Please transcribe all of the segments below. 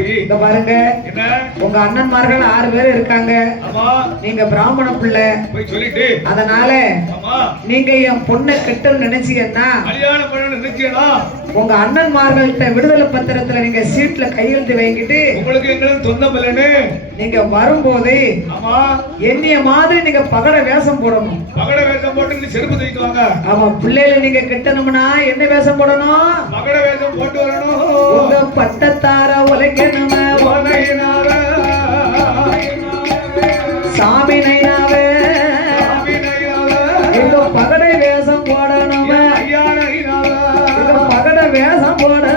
இங்க பாருங்க, உங்க அண்ணன்மார்கள் 6 பேர் இருக்காங்க. நீங்க பிராமண பிள்ளை, அதனால நீங்க என் பொண்ணை கெட்டல் நினைச்சீங்கன்னா உங்க அண்ணன்மார்கள்ட்ட விடுதலை பத்திரத்துல நீங்க சீட்ல கையெழுத்து வாங்கிட்டு நீங்க வரும்போது என்னைய மாதிரி நீங்க பகட வேஷம் போடணும். பகட வேஷம் போட்டு செருப்பு தைக்குவாங்க. ஆமா, பிள்ளைல நீங்க கெட்டணும்னா என்ன வேஷம் போடணும்? பகட வேஷம் போட்டு வரணும். உங்க பட்டத்தார உழைக்கணும். சாமி நைனாவே எங்க பகட வேஷம் போடணும். எங்க பகட வேஷம் போடணும்.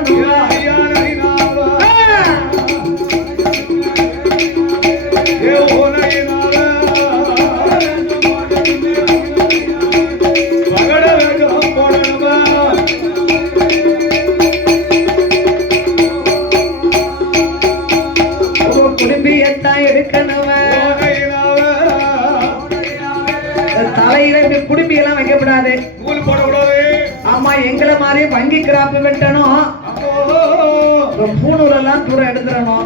தலையில குடும்பி எல்லாம் வைக்கப்படாது. ஆமா, எங்களை மாதிரி வங்கி கிராப்பு வெட்டணும். பூணூர் எல்லாம் தூரம் எடுத்துடணும்.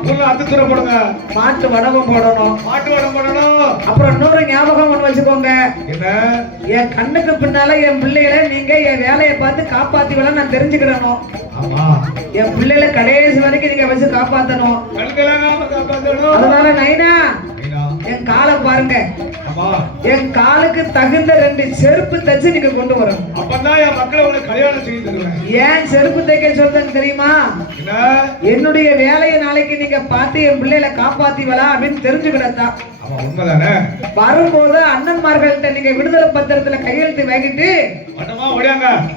தூரம் போடுங்க. மாட்டு வடகம் போடணும். அப்புறம் இன்னொரு ஞாபகம் ஒண்ணு வச்சுக்கோங்க, என் கண்ணுக்கு பின்னால என் பிள்ளைகளை நீங்க என் வேலையை பார்த்து காப்பாத்தி நான் தெரிஞ்சுக்கிடணும். என் பிள்ளைகளை கடைசி வரைக்கும் நீங்க வச்சு காப்பாத்தணும். அதனால நைனா என் காலை பாருங்க, என் காலுக்கு தகுந்த 2 செருப்பு தச்சு நீங்க கொண்டு வரணும். அப்பதான் என் மக்களை உனக்கு கல்யாணம் செய்து தருவேன். ஏன் செருப்பு தைக்க சொல்றேன்னு தெரியுமா? என்னுடைய வேலையை நாளைக்கு நீங்க பார்த்து என் பிள்ளைகளை காப்பாத்திவளா அப்படின்னு தெரிஞ்சுக்கிட்டா. உண்மைதானே? வரும்போது அண்ணன்மார்கள்ட்ட நீங்க விடுதலை பத்திரத்துல கையெழுத்து வாங்கிட்டு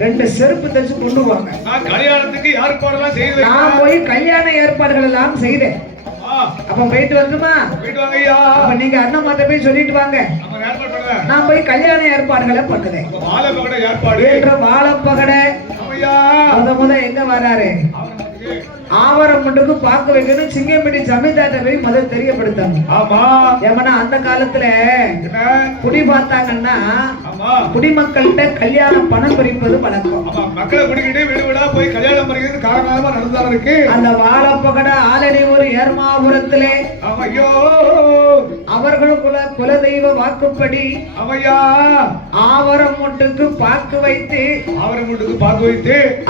2 செருப்பு தச்சு கொண்டு வாங்க. நான் கல்யாணத்துக்கு ஏற்பாடுலாம் செய்தேன். நான் போய் கல்யாண ஏற்பாடுகள் எல்லாம் செய்தேன். அப்ப போயிட்டு வந்துமா? அப்ப நீங்க அண்ணன் மாட்ட போய் சொல்லிட்டு வாங்க, நான் போய் கல்யாண ஏற்பாடுகளை பண்ணுறேன். வாழப்பகடை முத எங்க வராரு? ஆவரமுண்டுக்கு பார்க்க வைக்கணும். சிங்கம்பட்டி ஜமீன்தார்ட்ட போய் முதல் தெரியப்படுத்தணும். ஏன்னா அந்த காலத்துல குடி பார்த்தாங்கன்னா குடிமக்கள்கிட்ட கல்யாணம் பணம் பறிப்பது வழக்கம். மக்களை குடிக்கிட்டு வீடு வீடா போய் கல்யாணம் பறிக்கிறது காரணமா நடந்தா இருக்கு. அந்த வாழப்பகட ஆலடி ஒரு ஏர்மாபுரத்திலே அவர்களுக்குள்ள குலதெய்வ வாக்குப்படி ஆவரமுட்டுக்கு பாக்கு வைத்து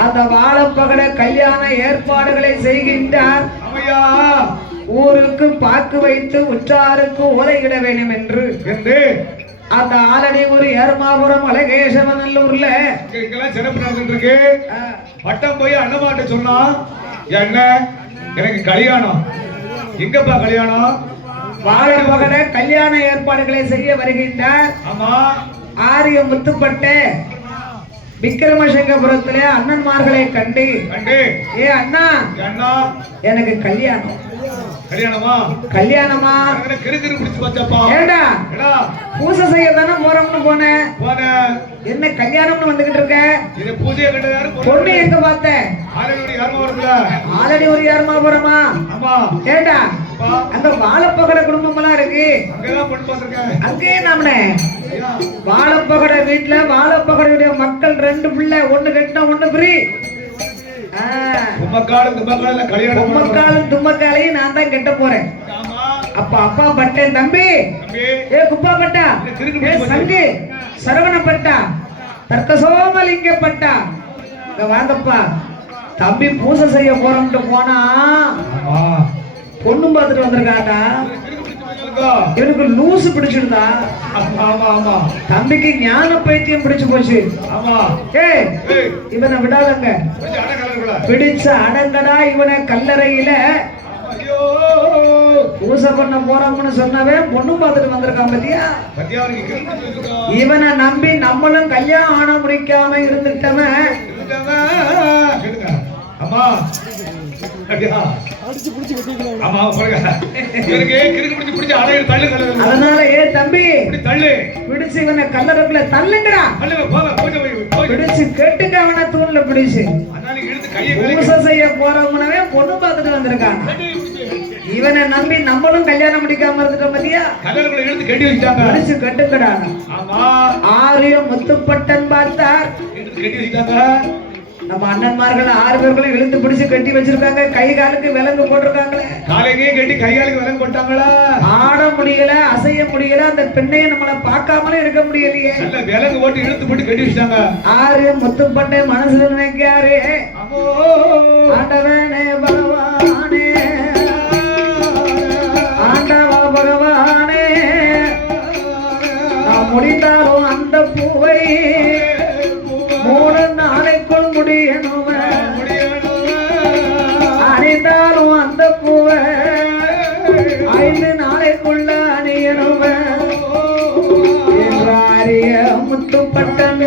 அந்த வாழப்பகட கல்யாண ஏற்பாடுகளை செய்கின்றார். ஊருக்கு பாக்கு வைத்து உற்றாருக்கு உரையிட வேண்டும் என்று அந்த ஆலடி ஒரு ஏர்மாபுரம் அழகேசவநல்லூர்ல சிறப்பு நடந்துருக்கு. பட்டம் போய் அண்ணமாட்ட சொன்னா, என்ன எனக்கு கல்யாணம், எங்கப்பா கல்யாணம்? வாழப்பகட கல்யாண ஏற்பாடுகளை செய்ய வருகின்றார். ஆரிய முத்துப்பட்ட விக்கிரமசிங்கபுரத்துல அண்ணன்மார்களை கண்டு, ஏ அண்ணா, எனக்கு கல்யாணம். கல்யாணமா? ஏண்டா பூசை செய்ய தானே போறோம்னு போனேன். என்ன கல்யாணம்னு வந்துகிட்டு இருக்க? பொண்ணு எங்க பார்த்த? ஆல்ரெடி ஒரு ஏர்மாபுரமா? ஏண்டா அங்க வாழப்பகட குடும்பம் எல்லாம் இருக்கு. அங்கே நாமனே வாழப்பகட வீட்டுல வாழப்பகடைய மக்கள் 2 பிள்ளை, 1 கட்டினா 1 ஃப்ரீ. தும்மக்காலையும் நான் தான் கெட்ட போறேன். அப்ப அப்பா பட்டேன் தம்பி, ஏ குப்பா பட்டா, ஏ சங்கு சரவண பட்டா, தர்க்கசோமலிங்க பட்டா, வாங்கப்பா தம்பி பூசை செய்ய போறோம்ட்டு போனா பொண்ணும் பார்த்துட்டு வந்திருக்காண்டா. எனக்கு லூசு பிடிச்சிருந்தா. தம்பிக்கு ஞான பைத்தியம் பிடிச்சு போச்சு. இவனை விடாதங்க, பிடிச்ச அடங்கடா இவனை கல்லறையில பூசை பண்ண போறோம்னு சொன்னவே பொண்ணு பார்த்துட்டு வந்திருக்கான் பத்தியா. இவனை நம்பி நம்மளும் கல்யாணம் முடிக்காம இருந்துட்டவன் அதனால ஏ தம்பி பிடிச்சு இவனை கல்லறைக்குள்ள தள்ளுங்கடா. பிடிச்சு கெட்டுக்க அவனை தூண்ல பிடிச்சு பூசை செய்ய போறவனவே பொண்ணு பார்த்துட்டு வந்திருக்காங்க. இவனை நம்பி நம்மளும் கல்யாணம் முடிக்காம இருந்துட்டோம் பத்தியா. பிடிச்சு கட்டுக்கடா. ஆரியம் முத்துப்பட்டன் பார்த்தார். நம்ம அண்ணன்மார்கள் 6 பேர்களும் இழுத்து பிடிச்சு கட்டி வச்சிருக்காங்க. கை காலுக்கு விலங்கு போட்டிருக்காங்களே. காலைக்கே கட்டி கையாளுக்கு விலங்கு போட்டாங்களா? ஆட முடியல, அசைய முடியல. அந்த பெண்ணையை நம்மள பார்க்காமலே இருக்க முடியலையே. நல்ல விலங்கு போட்டு இழுத்து போட்டு கட்டி வச்சிட்டாங்க. 6 முத்துப்பட்டை மனசுல நினைக்காரு, ஆண்டவனே பகவானே, ஆண்டவா பகவானே, நான் முடிந்தாலும் அந்த பூவை 3 நாளைக்குள் முடியணும். அணிந்தாலும் அந்த பூவை 5 நாளைக்குள்ள அணியணும் என்றாரிய முத்துப்பட்டன்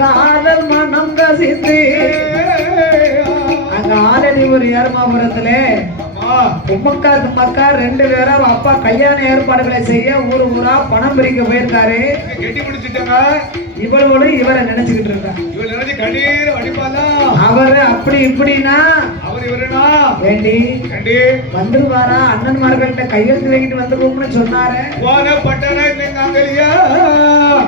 காதல் மனம் கசித்து அங்க ஆலடி ஒரு ஏர்மாபுரத்திலே உம்மக்கா தும்மக்கா 2 பேரும் அப்பா கல்யாண ஏற்பாடுகளை செய்ய ஊரா பணம் பிரிக்க போயிருக்காரு. கட்டி பிடிச்சிட்டாங்க. இவளோடு இவரை நினைச்சுக்கிட்டு இருக்காங்க. இவள் நினைச்சு கண்ணீர் வடிப்பாளா? அவரு அப்படி இப்படின்னா அவர் இவருனா வேண்டி கண்டி வந்துருவாரா? அண்ணன்மார்கள்ட்ட கையெழுத்து வைக்கிட்டு வந்துருவோம்னு சொன்னாரு. போன பட்டனா இல்லையா?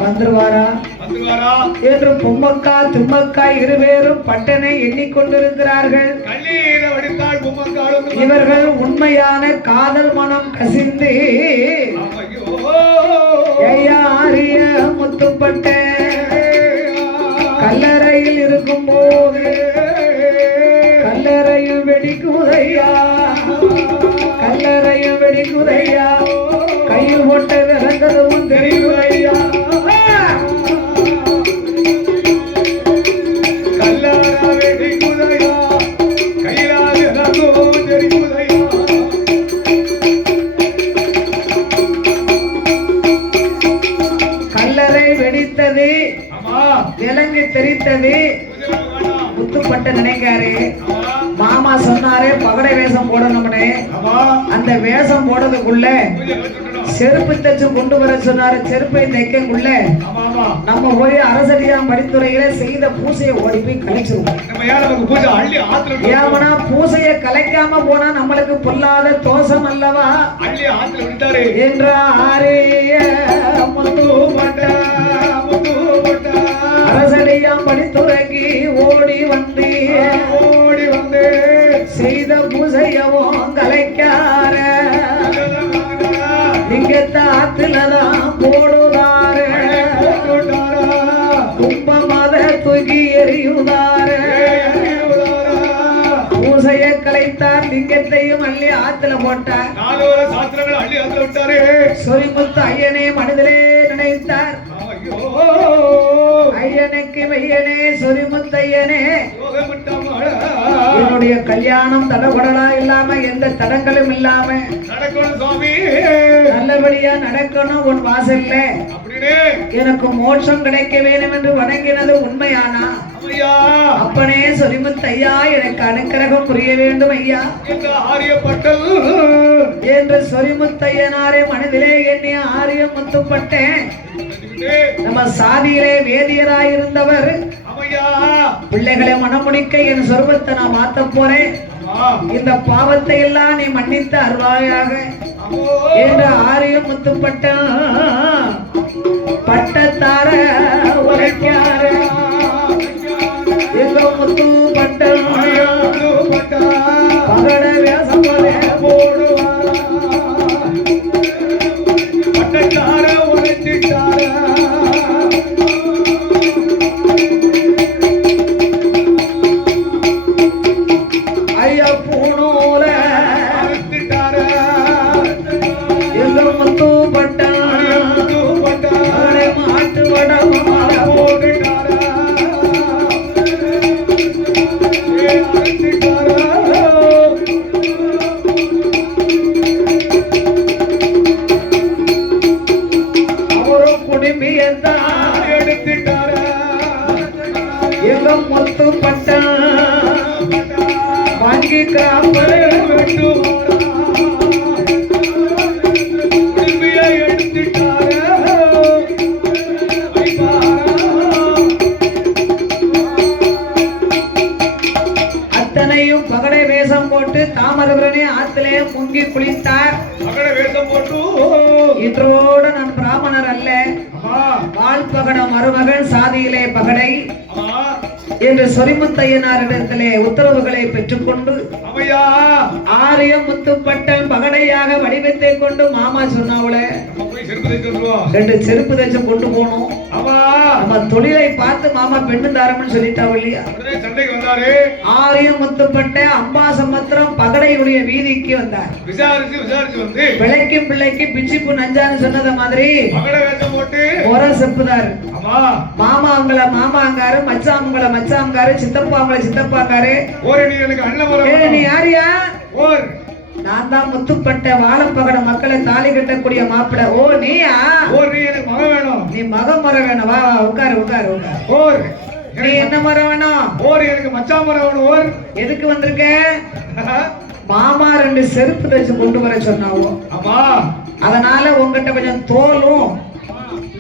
வந்துருவாரா வந்துருவாரா என்று பொம்மக்கா தும்மக்கா 2 பேரும் பட்டனை எண்ணிக்கொண்டிருக்கிறார்கள். கண்ணீரை வடித்தாள் பொம்மக்காலும். இவர்கள் உண்மையான காதல் மனம் கசிந்து ஐயாரிய முத்துப்பட்ட கல்லறையில் இருக்கும் போது கல்லறையில் வெடிக்குதையா, கல்லறையில் வெடிக்குதையா, கையில் போட்ட விளங்கதும் தெரியுதையா. கல்லறை வெடிக்குதையா, கையிலாக விளங்கும் தெரியுதையா. கல்லறை வெடித்தது, விலங்கு தெரித்தது. முத்துப்பட்ட நினைக்காரு, மாமா சொன்னாரு பகடை வேஷம் போடணும்னு. அந்த வேஷம் போடுறதுக்குள்ள செருப்பு தைச்சு கொண்டு வர சொன்னாரு. செருப்பை தைக்கக்குள்ள நம்ம போய் அரசடியாம் படித்துறையில செய்த பூசையை ஓடி போய் கலைச்சிருவோம். ஏமனா பூசையை கலைக்காம போனா நம்மளுக்கு பொல்லாத தோஷம் அல்லவா என்ற அரசடியாம் படித்துறைக்கு ஓடி வந்து செய்த பூசையவும் கலைக்கார லிங்கத்தாத்துலதான் போடுதாரு, கும்பமத தூக்கி எறியுதாரு. பூசையை கலைத்தார், லிங்கத்தையும் அள்ளி ஆத்துல போட்டார். சொரிமுத்து ஐயனே மனதிலே நினைத்தார், ஐயனுக்கு மையனே சொரிமுத்தையனே, என்னுடைய கல்யாணம் தடபடலா இல்லாம எந்த தடங்களும் இல்லாம நல்லபடியா நடக்கணும். உன் வாசல்ல எனக்கு மோட்சம் கிடைக்க வேண்டும் என்று வணங்கினது உண்மையானா? அப்பனே சொரிமுத்தையா, எனக்கு அனுக்கிரகம் புரிய வேண்டும் ஐயா என்று சொரிமுத்தையனாரே மனதிலே எண்ணி ஆரிய முத்துப்பட்டேன். நம்ம சாதியிலே வேதியராயிருந்தவர் பிள்ளைகளை மனமுடிக்க என் சொருபத்தை நான் மாத்த போறேன். இந்த பாவத்தை எல்லாம் நீ மன்னித்து அருள்வாயாக என்று ஆரிய முத்துப்பட்ட பட்டத்தார உரைக்கார எங்க முத்துப்பட்ட பகட வேசம் போடுவாரா, பட்டத்தார உரைச்சிட்டாரா. வாங்கி கிராமரை அத்தனையும் பகடை வேஷம் போட்டு தாமரபுரணி ஆத்திலே முங்கி குளித்தார். இன்றோடு நான் பிராமணர் அல்ல, ஆமா வால் பகடம் மருமகன் சாதியிலே பகடை ஆமா என்று சொரிமுத்தையனாரிடத்திலே உத்தரவுகளை பெற்றுக்கொண்டு அவையா ஆரியம் முத்துப்பட்டன் பகடையாக வடிவத்தை கொண்டு மாமா சொன்னாவுல நம்ம போய் செருப்பு தைச்சு வந்துருவோம். 2 செருப்பு தைச்சு கொண்டு போனோம். ஆமா நம்ம தொழிலை பார்த்து மாமா பெண்ணு தாரம்னு சொல்லிட்டாவு இல்லையா? உடனே சண்டைக்கு வந்தாரு. ஆரியம் முத்துப்பட்ட அம்பாசமுத்திரம் பகடையுடைய வீதிக்கு வந்தார். விசாரிச்சு வந்து பிள்ளைக்கும் பிள்ளைக்கு பிச்சிப்பு நஞ்சான்னு சொன்னத மாதிரி மகளை வேஷம் போட்டு முறை செப்புதாரு. ஆமா மாமா அவங்கள மாமாங்காரு, மச்சான் அவங்கள மச்சாங்காரு, சித்தப்பா அவங்கள சித்தப்பாங்காரு. ஓர் நீ எனக்கு அண்ணன் வர நீ யாரியா? ஓர் நான் தான் முத்துப்பட்ட வாழப்பகட மக்களை தாலி கட்டக்கூடிய மாப்பிள்ள. ஓ நீயா? ஓர் நீ எனக்கு மகன் வேணும். நீ மகம் மரம் வேணும். வா வா உட்காரு உட்காரு உட்காரு. ஓர் நீ என்ன மரம் வேணும்? ஓர் எனக்கு மச்சான் மரம் வேணும். ஓர் எதுக்கு வந்திருக்க? மாமா 2 செருப்பு தைச்சு கொண்டு வர சொன்னாவோ. ஆமா அதனால உங்ககிட்ட கொஞ்சம் தோலும்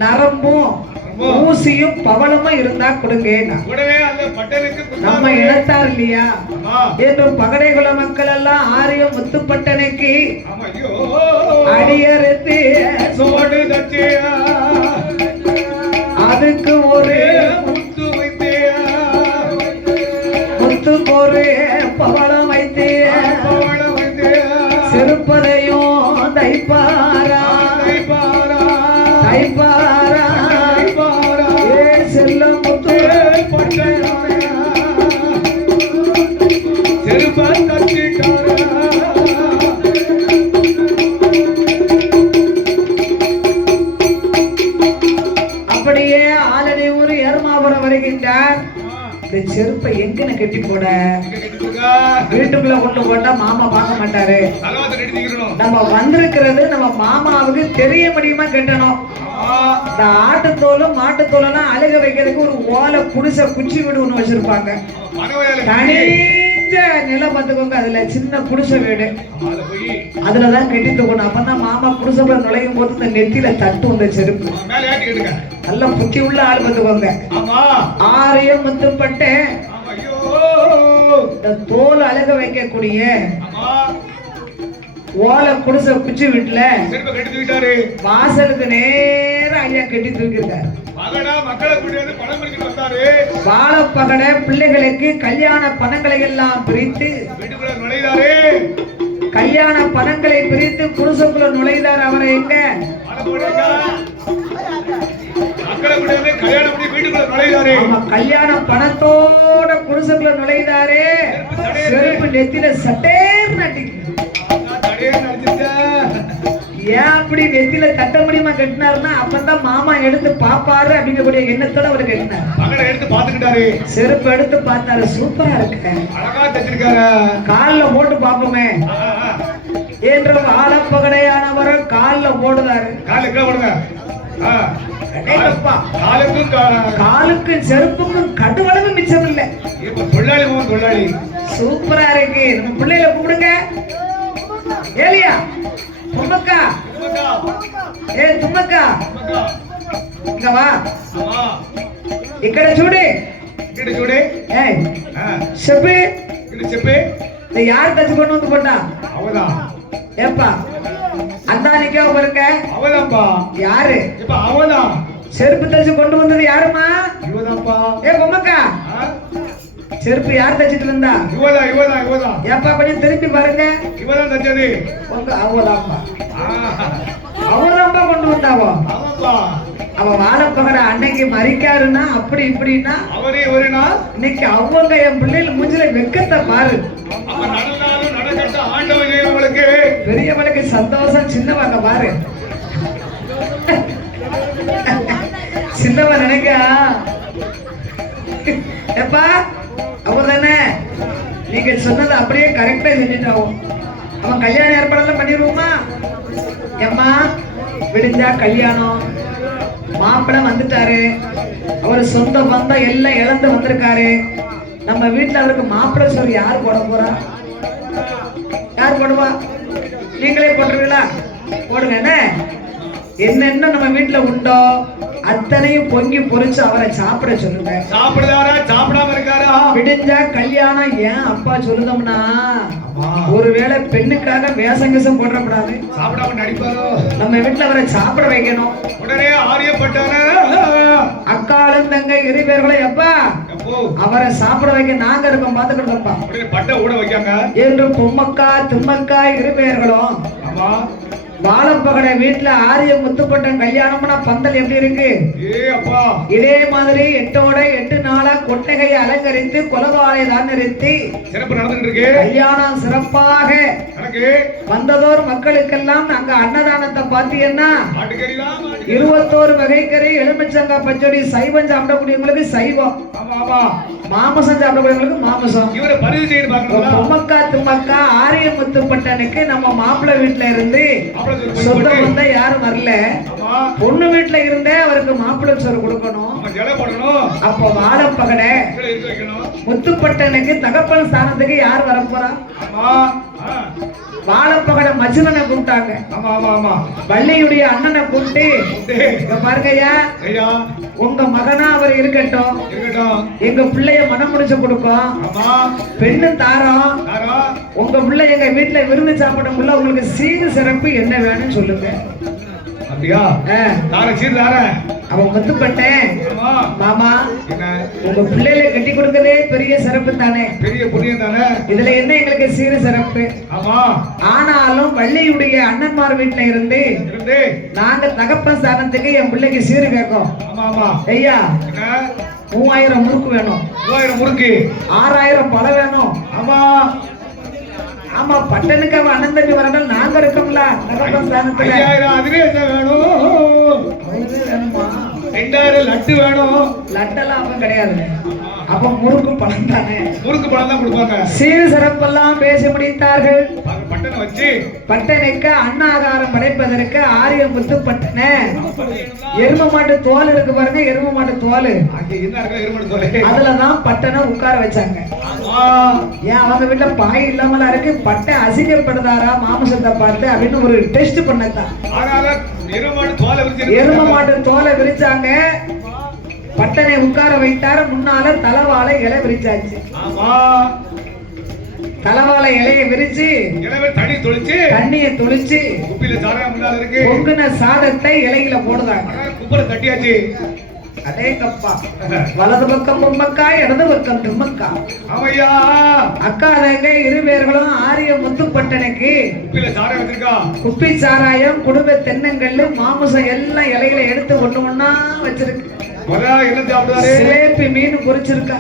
நரம்பும் ஊசியும் பவளமும் இருந்தா கொடுங்க. உடனே அந்த பட்டனுக்கு நம்ம இனத்தார் இல்லையா ஆமா என்று பகடை குல மக்கள் எல்லாம் ஆரியம் முத்துப்பட்டனைக்கு ஆமா ஐயோ அடியறுத்து சோடு தச்சியா அதுக்கு ஒரு முத்து வைத்தியா முத்துக்கு ஒரு பவளம் வைத்து பவள வைத்தியா செருப்பதையும் தைப்பாரா தைப்பாரா தைப்பாரா தைப்பாரா ஏ செல்ல முத்து பட்டனா செருப்ப தச்சிட்டாரா அப்படியே ஆலடி ஊர் எருமாபுரம் வருகின்றார். இந்த செருப்பை எங்கன்னு கட்டி போட? வீட்டுக்குள்ள கொண்டு போட்டா மாமா பார்க்க மாட்டாரு. நம்ம வந்திருக்கிறது நம்ம மாமாவுக்கு தெரிய முடியுமா கட்டணும். இந்த ஆட்டுத்தோலும் மாட்டுத்தோலெல்லாம் அழுக வைக்கிறதுக்கு ஒரு ஓலை குடிசை குச்சி வீடு ஒண்ணு வச்சிருப்பாங்க. தனிஞ்ச நிலம் பார்த்துக்கோங்க. அதுல சின்ன குடிசை வீடு, அதுலதான் கட்டிட்டு போகணும். அப்பதான் மாமா குடிசைக்குள்ள நுழையும் போது இந்த நெத்தியில தட்டு வந்த செருப்பு. நல்ல புத்தி உள்ள ஆள் பார்த்துக்கோங்க. ஆரியம் முத்துப்பட்டு இந்த தோல் அழக வைக்கக்கூடிய ஓலை குடிசை குச்சி வீட்டுல வாசலுக்கு நேரம் ஐயா கட்டி தூக்கிருக்காரு. வாழப்பகட பிள்ளைகளுக்கு கல்யாண பணங்களை எல்லாம் பிரித்து கல்யாண பணங்களை பிரித்து குடிசைக்குள்ள நுழைந்தார். அவரை எங்க கல்யாண பணத்தோட குடிசைக்குள்ள நுழைந்தாரு. செருப்பு நெத்தில சட்டேர் நட்டிக்கு. ஏன் அப்படி நெத்தில தட்ட முடியுமா கட்டினாருன்னா அப்பதான் மாமா எடுத்து பாப்பாரு அப்படிங்கக்கூடிய எண்ணத்தோட அவரு கட்டினாரு. செருப்பு எடுத்து பார்த்தாரு. சூப்பரா இருக்கு, கால்ல போட்டு பாப்போமே என்ற ஆழப்பகடையானவரை கால்ல போடுதாரு. காலுக்கு செருப்புக்கும் கடுவளவு மிச்சம் இல்ல. சூப்பரா இருக்கு. நம்ம பிள்ளைகளை கூப்பிடுங்க. ஏலியா தும்மக்கா, ఏ తుమ్మక్క ఇంకా వా ఇక్కడ చూడు ఏయ్ చెప్పి நீ யார் தச்சு கொண்டு வந்து போட்டா? அவதான். ஏப்பா அந்தானிக்கே பாருங்க. அவதான்ப்பா. யாரு? இப்ப அவதான். செருப்பு தச்சு கொண்டு வந்தது யாருமா? இவதான்ப்பா. ஏ பொம்மக்கா, செருப்பு யார் தச்சிட்டு இருந்தா? இவதான். ஏப்பா கொஞ்சம் திருப்பி பாருங்க. இவதான் தச்சது. அவதான்ப்பா. அவதான்ப்பா கொண்டு வந்தாவோ. ஆமாப்பா. அவ வாழப்பகட அன்னைக்கு மறிக்காருன்னா அப்படி இப்படின்னா அவரே ஒருனா இன்னைக்கு அவங்க என் பிள்ளைகள் மூஞ்சில வெக்கத்தை பாரு. பெரியவளுக்கு சந்தோஷம், சின்னவங்க பாரு. சின்னவன் நினைக்க எப்பா அவதானே நீங்க சொன்னது அப்படியே கரெக்டா செஞ்சுட்டாவும். அவன் கல்யாணம் ஏற்பாடெல்லாம் பண்ணிடுவோமா? எம்மா விடிஞ்சா கல்யாணம், மாப்பிள்ளை வந்துட்டாரு, அவர் சொந்த பந்தம் எல்லாம் இழந்து வந்திருக்காரு. நம்ம வீட்டுல அவருக்கு மாப்பிள்ளை சொல்லி யார் போட போறா? யார் போடுவா? நீங்களே போட்டுருவீங்களா? போடுங்க. என்னென்ன நம்ம வீட்டுல உண்டோ அத்தனையும் பொங்கி பொறிச்சு அவரை சாப்பிட சொல்லுங்க. சாப்பிடுறாரா சாப்பிடாம இருக்காரா? விடிஞ்சா கல்யாணம். ஏன் அப்பா சொல்லுதோம்னா ஒருவேளை பெண்ணுக்காக வேஷம் கிசம் போடக்கூடாது, சாப்பிடாம நடிப்பாரோ? நம்ம வீட்டுல அவரை சாப்பிட வைக்கணும். உடனே ஆரியப்பட்டான அக்காலும் தங்க இரு பேர்களும் எப்பா அவரை சாப்பிட வைக்க நாங்க இருக்கோம் பாத்துக்கிட்டோம்ப்பா. பட்டை ஊட வைக்காங்க என்று பொம்மக்கா திம்மக்கா இரு பேர்களும் வாழப்பகடை வீட்டுல ஆரிய முத்துப்பட்டம் கல்யாணம்னா பந்தல் எப்படி இருக்கு? இதே மாதிரி 8 நாளா கொட்டகையை அலங்கரித்து கொலவாளை தான் நிறுத்தி சிறப்பு நடந்துட்டு இருக்கு. கல்யாணம் சிறப்பாக வந்ததோர் மக்களுக்கெல்லாம் அங்க அன்னதானத்தை பார்த்தீங்கன்னா 21 வகை கறி, எலுமிச்சங்காய் பச்சடி, சைவம் சாப்பிடக்கூடியவங்களுக்கு சைவம், மாமசம் சாப்பிடக்கூடியவங்களுக்கு மாமசம். பொம்மக்கா திம்மக்கா ஆரிய முத்துப்பட்டனுக்கு நம்ம மாப்பிள்ளை வீட்டுல இருந்து சொந்தம் வந்தா யாரும் வரல, பொண்ணு வீட்டுல இருந்தே அவருக்கு மாப்பிள்ளை சோறு கொடுக்கணும். அப்ப வாழப்பகடை முத்துப்பட்டனுக்கு தகப்பன் ஸ்தானத்துக்கு யார் வரப்போறா? வாழப்பகடை மச்சினனை கூப்பிட்டாங்க. வள்ளியுடைய அண்ணனை கூப்பிட்டு பாருங்கய்யா, உங்க மகனா அவர் இருக்கட்டும், எங்க பிள்ளைய மனம் முடிச்சு கொடுக்கும், பெண்ணு தாரம், உங்க பிள்ளை எங்க வீட்டுல விருந்து சாப்பிடக்குள்ள உங்களுக்கு சீரு சிறப்பு என்ன வேணும்னு சொல்லுங்க. அவன் முத்துப்பட்டேன் மாமா, உங்க பிள்ளைகளை கட்டி கொடுக்கறதே பெரிய சிறப்பு தானே, பெரிய புண்ணியம் தானே, இதுல என்ன எங்களுக்கு சீரு சிறப்பு? ஆனாலும் வள்ளியுடைய அண்ணன்மார் வீட்டுல இருந்து நாங்க தகப்பன் ஸ்தானத்துக்கு என் பிள்ளைக்கு சீரு கேட்கும். ஐயா 3000 முறுக்கு வேணும், 3000 முறுக்கு, 6000 பழம் வேணும். ஆமா பட்டனுக்கு அவன் அண்ணன் தம்பி வரணும், நாங்க இருக்கோம்ல தகப்பன் ஸ்தானத்துல. 2000 லட்டு வேணும். லட்டெல்லாம் அவன் கிடையாது, அப்ப முறுக்கு பழம் தானே, முறுக்கு பழம் தான் கொடுப்பாங்க. சீரு சிறப்பெல்லாம் பேசி முடித்தார்கள். பட்டனை வச்சு பட்டனுக்கு அன்னாகாரம் படைப்பதற்கு ஆரிய முத்துப்பட்டனை எரும மாட்டு தோல் இருக்கு பாருங்க, எரும மாட்டு தோல், அதுலதான் பட்டனை உட்கார வச்சாங்க. ஏன் அவங்க வீட்டுல பாய் இல்லாமல இருக்கு, பட்டை அசிங்கப்படுதாரா மாமசத்தை பார்த்து அப்படின்னு ஒரு டெஸ்ட் பண்ணத்தான் எரும மாட்டு தோலை விரிச்சாங்க. பட்டனை உட்கார வைத்தார, முன்னால தலவாழை இலை விரிச்சாச்சு. தலவாழை இலைய விரிச்சு தண்ணியை தொளிச்சு பொங்குன சாதத்தை இலையில போடுதாங்க. அதேங்கப்பா, வலது பக்கம் பொம்மக்கா, இடது பக்கம் திம்மக்கா. அக்கா தங்க இரு பேர்களும் ஆரிய முத்துப்பட்டனுக்கு குப்பி சாராயம், குடும்ப தென்னங்கல்லு, மாமிசம் எல்லாம் இலையில எடுத்து ஒண்ணு ஒண்ணா வச்சிருக்கு. சிலேபி மீன் பொரிச்சிருக்கா,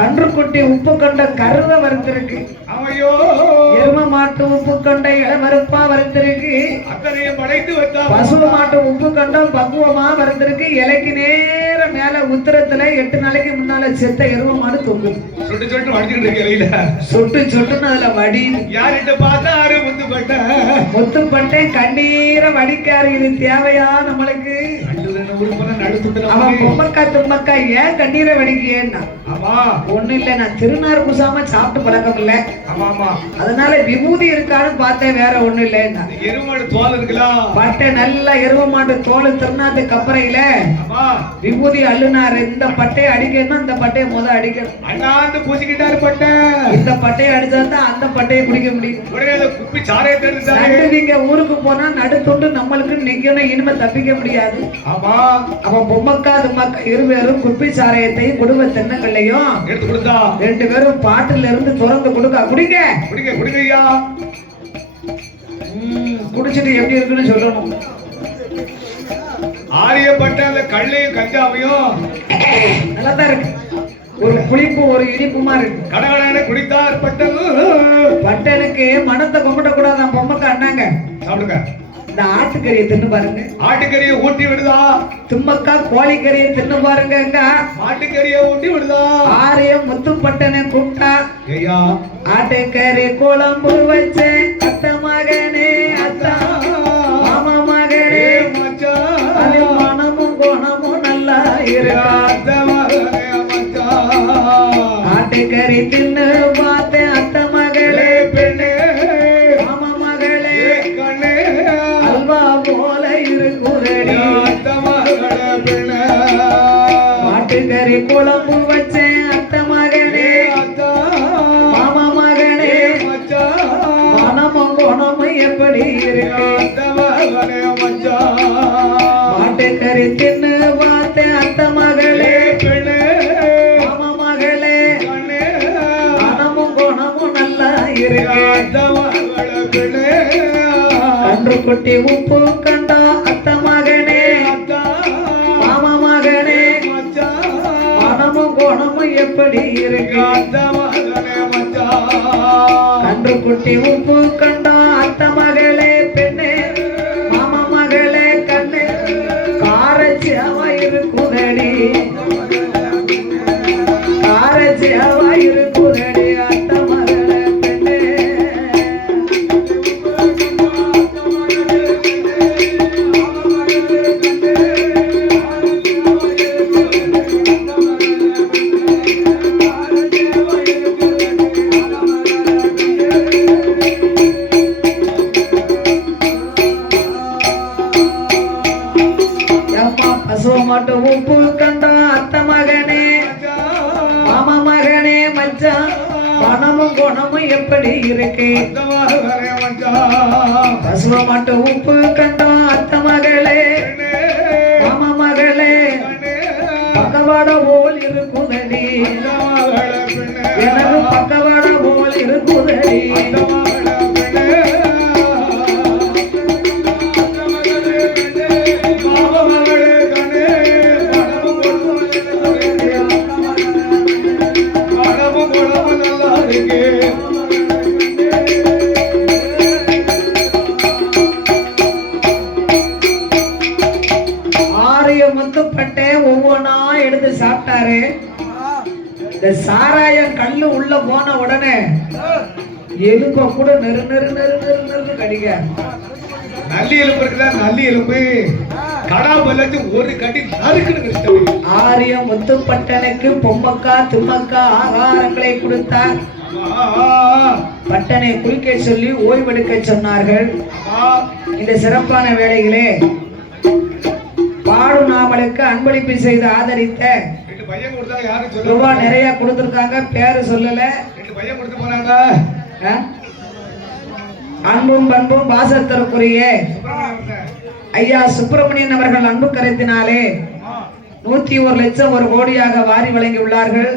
கன்று குட்டி உப்பு கொண்ட கருவை வறுத்திருக்கு, எரும மாட்டு உப்பு கொண்ட இளமருப்பா வறுத்திருக்கு, பசு மாட்டு உப்பு கொண்ட பக்குவமா வறுத்திருக்கு. இலைக்கு நேர மேல உத்தரத்துல 8 நாளைக்கு முன்னால செத்த எரும மாடு தொங்குது. சொட்டு சொட்டுன்னு அதுல வடி. முத்துப்பட்டேன் கண்ணீர வடிக்காரு. இது தேவையா நம்மளுக்கு? அவன் பொம்மக்கா தும்மக்கா ஏன் கண்ணீரை வடிக்கேன்னா, ஒண்ணு இல்ல, நான் திருநார் குசாம சாப்பிட்டு பழக்கம் இல்ல, அதனால விபூதி இருக்கான்னு பார்த்தேன், வேற ஒண்ணு இல்ல. எருமாடு தோல் இருக்கலாம், பட்டை நல்ல எரும மாட்டு தோல் திருநாட்டு கப்பறையில விபூதி அள்ளுனாரு. இந்த பட்டையை அடிக்கணும், இந்த பட்டையை அடிக்கணும். பட்டை இந்த பட்டையை அடிச்சாதான் அந்த பட்டையை குடிக்க முடியும். நீங்க ஊருக்கு போனா நடுத்துண்டு நம்மளுக்கு நிக்கணும், இனிமே தப்பிக்க முடியாது. அவன் பொம்மக்கா தும்மக்கா இருவேரும் குப்பி சாராயத்தையும் குடும்ப தென்னங்கள்லையும் எடுத்து கொடுத்தா, 2 பேரும் பாட்டில இருந்து திறந்து கொடுக்க. குடிங்க குடிங்க குடிங்கய்யா. குடிச்சிட்டு எப்படி இருக்குன்னு சொல்லணும். ஆரியப்பட்ட அந்த கள்ளையும் கஞ்சாவையும் நல்லாதான் இருக்கு, ஒரு புளிப்பு ஒரு இனிப்புமா இருக்கு. கடவுளான குடித்தார் பட்டனுக்கு மனத்தை கும்பிட கூடாதான். பொம்மக்கா அண்ணாங்க சாப்பிடுங்க, இந்த ஆட்டுக்கறியை தின்னு பாருங்க. ஆட்டுக்கறியை ஊட்டி விடுதா. தும்மக்கா கோழிக்கறியை தின்னு பாருங்க. ஆட்டுக்கறியை ஊட்டி விடுதா. ஆரியம் முத்துப்பட்டனை கூப்பிட்டா, ஆட்டுக்கறி குழம்பு வச்ச அத்த மகனே, அத்தா மாமா மகனே, அது மனமும் குணமும் நல்லா இருக்கா. ஆட்டுக்கறி தின்னு பார்த்தேன் அத்த மகளே, பெண்ணே மாமா மகளே, அல்வா போல இருக்குதடி. ஆட்டுக்கறி குழம்பு வச்சேன் அத்த மகனே, மாமா மகனே, எப்படி இருக்கு மாட்டுக்கறி தின்னு பார்த்தேன் அத்த மகளே மாமா மகளே மனமும் குணமும் நல்லா இருக்கு கன்று குட்டி உப்பு கண்டா அத்த மகனே மாமா மகனே மனமும் குணமும் எப்படி இருக்கு கன்று குட்டி உப்பு கண்டா அத்த மகளே பெண்ணே மாமா மகளே கண்ணே காரச்சியாவா இருக்குதடி காரச்சியாவா இருக்குதடி அத்த மகளே பெண்ணே பசுவமாட்டு உப்பு கண்டா அத்த மகனே மாமா மகனே மச்சான் பணமும் குணமும் எப்படி இருக்கு பசுவமாட்டு உப்பு கண்டா அத்த மகளே மாமா மகளே பக்கவாட போல் இருக்குதடி எனக்கு பக்கவாட போல் இருக்குதடி ஒவ்வொன்னா எடுத்து சாப்பிட்டாரு. இந்த சாராயம் கல்லு உள்ள போன உடனே எலும்ப கூட நெரு நெரு நெரு நெரு நெரு கடிக்க. நல்லி எலும்பு இருக்குதா, நல்லி எலும்பு கடா பல்லத்து ஒரு கட்டி நறுக்குன்னு. ஆரிய முத்துப்பட்டனுக்கு பொம்மக்கா தும்மக்கா ஆகாரங்களை கொடுத்தார். பட்டனை குளிக்க சொல்லி ஓய்வெடுக்க சொன்னார்கள். இந்த சிறப்பான வேளையிலே பாடு நாமலுக்கு அன்பளிப்பு செய்து ஆதரித்த ரூபாய் நிறைய கொடுத்திருக்காங்க. பேரு சொல்லல. அன்பும் பண்பும் பாசத்திற்குரிய ஐயா சுப்பிரமணியன் அவர்கள் அன்பு கருத்தினாலே 101 லட்சம் ஒரு கோடியாக வாரி வழங்கி உள்ளார்கள்.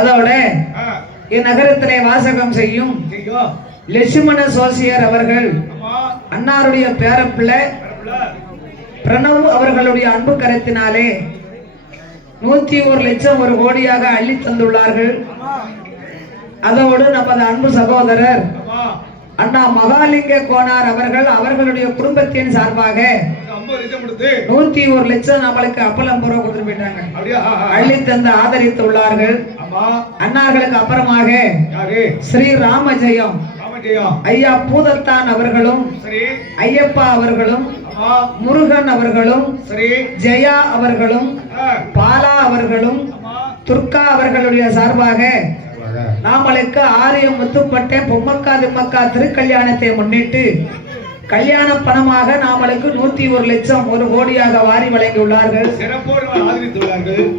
அதோட இந்நகரத்திலே வாசகம் செய்யும் லட்சுமண சோசியர் அவர்கள் அன்னாருடைய பேரப்பிள்ளை பிரணவ் அவர்களுடைய அன்பு கருத்தினாலே 101 லட்சம் ஒரு கோடியாக அள்ளி தந்துள்ளார்கள். அதோடு நமது அன்பு சகோதரர் அண்ணா மகாலிங்க கோனார் அவர்கள் அவர்களுடைய குடும்பத்தின் சார்பாக 101 லட்சம் நம்மளுக்கு அப்பளம் பூரா கொடுத்து போயிட்டாங்க. அள்ளி தந்து ஆதரித்து உள்ளார்கள். அன்னார்களுக்கு அப்புறமாக ஸ்ரீ ராமஜெயம் ஐயா பூதத்தான் அவர்களும் ஐயப்பா அவர்களும் முருகன் அவர்களும் ஜெயா அவர்களும் பாலா அவர்களும் துர்கா அவர்களுடைய சார்பாக நாமளுக்கு ஆரியம் முத்துப்பட்டை பொம்மக்கா திம்மக்கா திருக்கல்யாணத்தை முன்னிட்டு கல்யாண பணமாக நாமளுக்கு 101 லட்சம் ஒரு கோடியாக வாரி வழங்கியுள்ளார்கள்.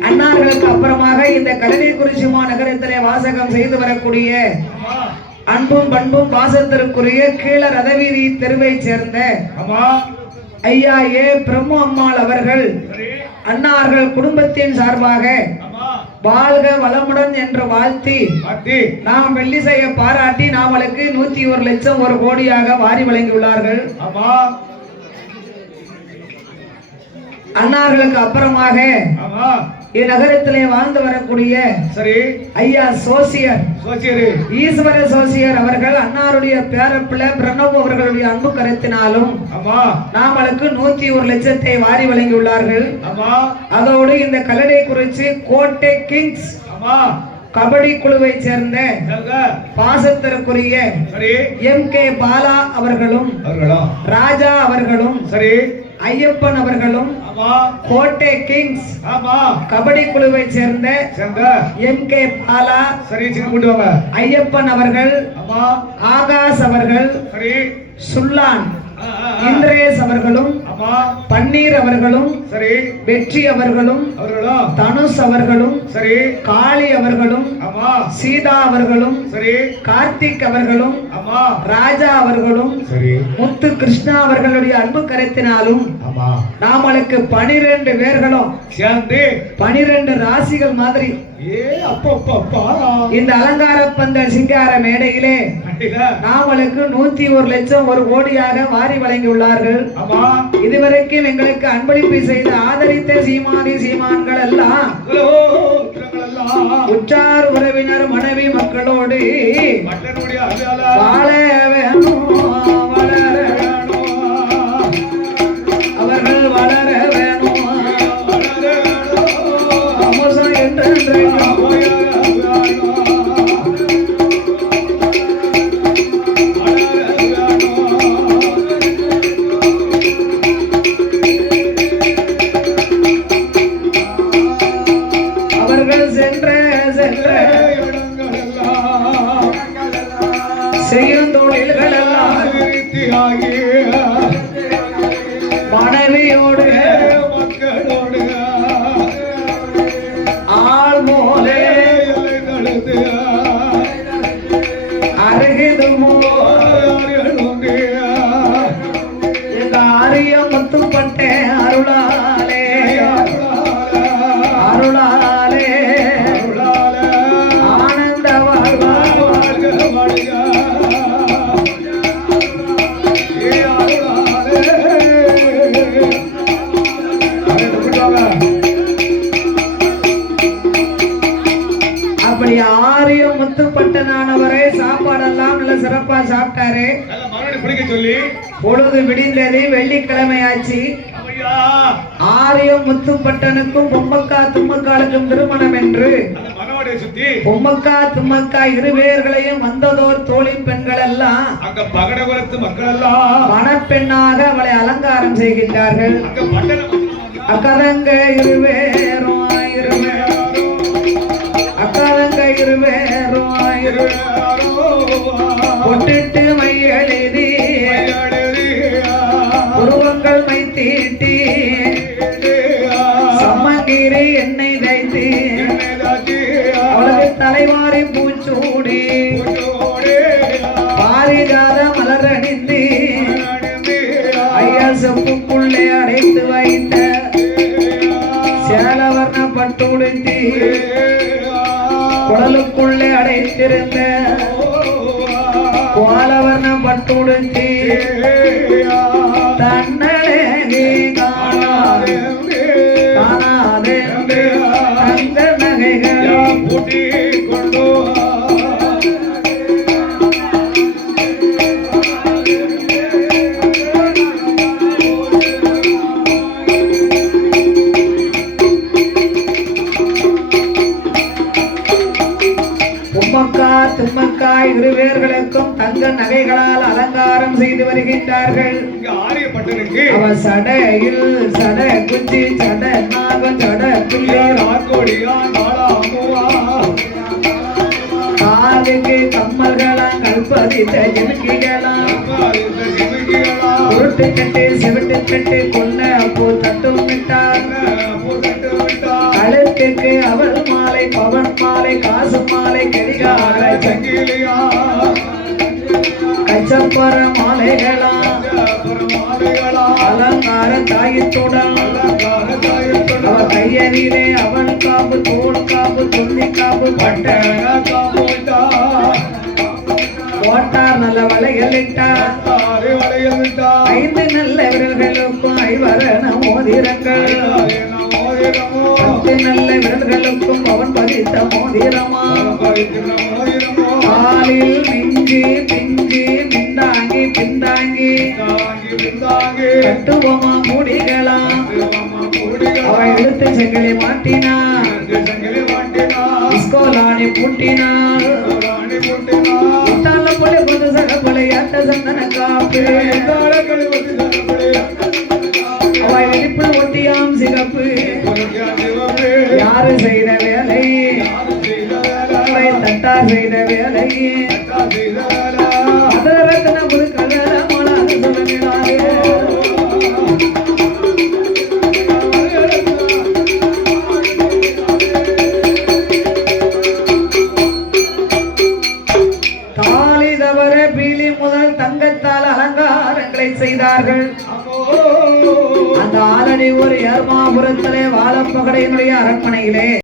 அன்னார்களுக்கு அப்புறமாக இந்த கல்லணைக்குறிச்சி மாநகரத்திலே வாசகம் செய்து வரக்கூடிய அன்பும் பண்பும் பாசத்திற்குரிய கீழ ரதவீதி தெருவை சேர்ந்த ஐயா ஏ பிரம்மு அம்மாள் அவர்கள் அன்னார்கள் குடும்பத்தின் சார்பாக வாழ்க வளமுடன் என்று வாழ்த்தி நாம் வெள்ளிசையை பாராட்டி நாமளுக்கு 101 லட்சம் ஒரு கோடியாக வாரி வழங்கியுள்ளார்கள். அன்னார்களுக்கு அப்புறமாக இந்நகரத்திலே வாழ்ந்து வரக்கூடிய ஐயா சோசியர் ஈஸ்வர சோசியர் அவர்கள் அன்னாருடைய பேரப்பிள்ளை பிரணவ் அவர்களுடைய அன்பு கருத்தினாலும் நாமளுக்கு 101 லட்சத்தை வாரி வழங்கியுள்ளார்கள். அதோடு இந்த கல்லணைக்குறிச்சி கோட்டை கிங்ஸ் கபடி குழுவை சேர்ந்த பாசத்திற்குரிய எம் கே பாலா அவர்களும் ராஜா அவர்களும் ஐயப்பன் அவர்களும் கோட்டை கிங்ஸ் கபடி குழுவை சேர்ந்த எம் கே பாலா ஐயப்பன் அவர்கள் ஆகாஷ் அவர்கள் சுல்லான் இந்திரேஷ் அவர்களும் ஆமா. பன்னீர் அவர்களும் சரி. வெற்றி அவர்களும் அவர்களா? தனுஷ் அவர்களும் சரி. காளி அவர்களும் ஆமா. சீதா அவர்களும் சரி. கார்த்திக் அவர்களும் ஆமா. ராஜா அவர்களும் சரி. முத்து கிருஷ்ணா அவர்களுடைய அன்பு கரைத்தினாலும் ஆமா. நாமளுக்கு 12 பேர்களும் சேர்ந்து 12 ராசிகள் மாதிரி அப்பா இந்த அலங்கார பந்தல் சிங்கார மேடையிலே நாமளுக்கு 101 லட்சம் 1 கோடியாக வாரி வழங்கியுள்ளார்கள். ஆமா. இதுவரைக்கும் எங்களுக்கு அன்பளிப்பு செய்து ஆதரித்த சீமானி சீமான்கள் எல்லாம் உற்றார் உறவினர் மனைவி மக்களோடு வாழ வேணும், வளர வேணும், அவர்கள் வளர வேணும், அமோசம் என்று செய்யும் தொழில்கள் எல்லாம் மனைவியோடு மக்களோடு ஆள் போலே அருகிதுமோ எங்க ஆரியம் முத்துப்பட்ட அருளாலே அருளாலே ஆனந்த வாழ்வா அப்படி ஆரியம் முத்துப்பட்டனானவரே சாப்பாடெல்லாம் நல்ல சிறப்பா சாப்பிட்டாரு. பொழுது விடிந்தது, வெள்ளிக்கிழமை ஆச்சு. ஆரியம் முத்துப்பட்டனுக்கும் பொம்மக்கா தும்மக்காளுக்கும் திருமணம் என்று பொம்மக்கா தும்மக்கா இருவேர்களையும் வந்ததோர் தோழி பெண்கள் எல்லாம் மணப்பெண்ணாக அவளை அலங்காரம் செய்கின்றார்கள். அக்கதங்க இருவேரும் அக்கதங்க இருவேரும் பொட்டிட்டு மை எழுதி உருவங்கள் மை தீட்டி சம்மங்கிரி எண்ணெய் தைத்து அவளுக்கு தலைவாரி பூச்சூடி பாரிஜாத மலரணிந்து ஐயா செப்புக்குள்ளே அடைத்து வைத்த சேலவர்ண பட்டுடுத்தி குடலுக்குள்ளே அடைத்திருந்த கோலவர்ண பட்டுடுத்தி தன்னழகே காணாதே தங்க நகைகள் கொண்டு பொம்மக்கா தும்மக்கா இருவேர்களுக்கும் தங்க நகைகளால் அலங்காரம் செய்து வருகின்றார்கள். அவ சடையில் சட குச்சி சட நாகம் சட காலுக்கு கம்மல்களாம் கல்பதித்த ஜிமிக்கிகளாம் உருட்டு கட்டு சிவட்டு கட்டு கொன்ன அப்போ தட்டும் விட்டார். கழுத்துக்கு அவள் மாலை பவன் மாலை காசு மாலை கடிகார சங்கிலியா கச்சப்பர மாலைகளா அலங்கார தாயத்துடன் அவ கையறிலே அவன் காப்பு தோல் காப்பு துணி காப்பு பட்ட போட்டார் நல்ல வளையலிட்டார். 5 நல்ல விரல்களுக்கும் 5 மோதிரங்கள் 10 நல்ல விரல்களுக்கும் அவன் பதித்த மோதிரமா காலில் மிஞ்சி பிஞ்சி பிந்தாங்கி பிந்தாங்கி கட்டுவமா முடிகளா அவ எழுத்து செங்கலை மாட்டினா இஸ்கோலானி பூட்டினா பொலை பொது சகப்பலை அட்ட சந்தன காப்பு அவ இடுப்பில் ஒட்டியாம் சிகப்பு யாரு செய்த வேலை தட்டார் செய்த வேலை ரத்தன புது கலர மலாத சொல்ல இருக்கிறார்கள். ஆமோ. அந்த ஆலடி ஒரு ஏர்மாபுரத்திலே வாழப்பகடையினுடைய அரண்மனையிலே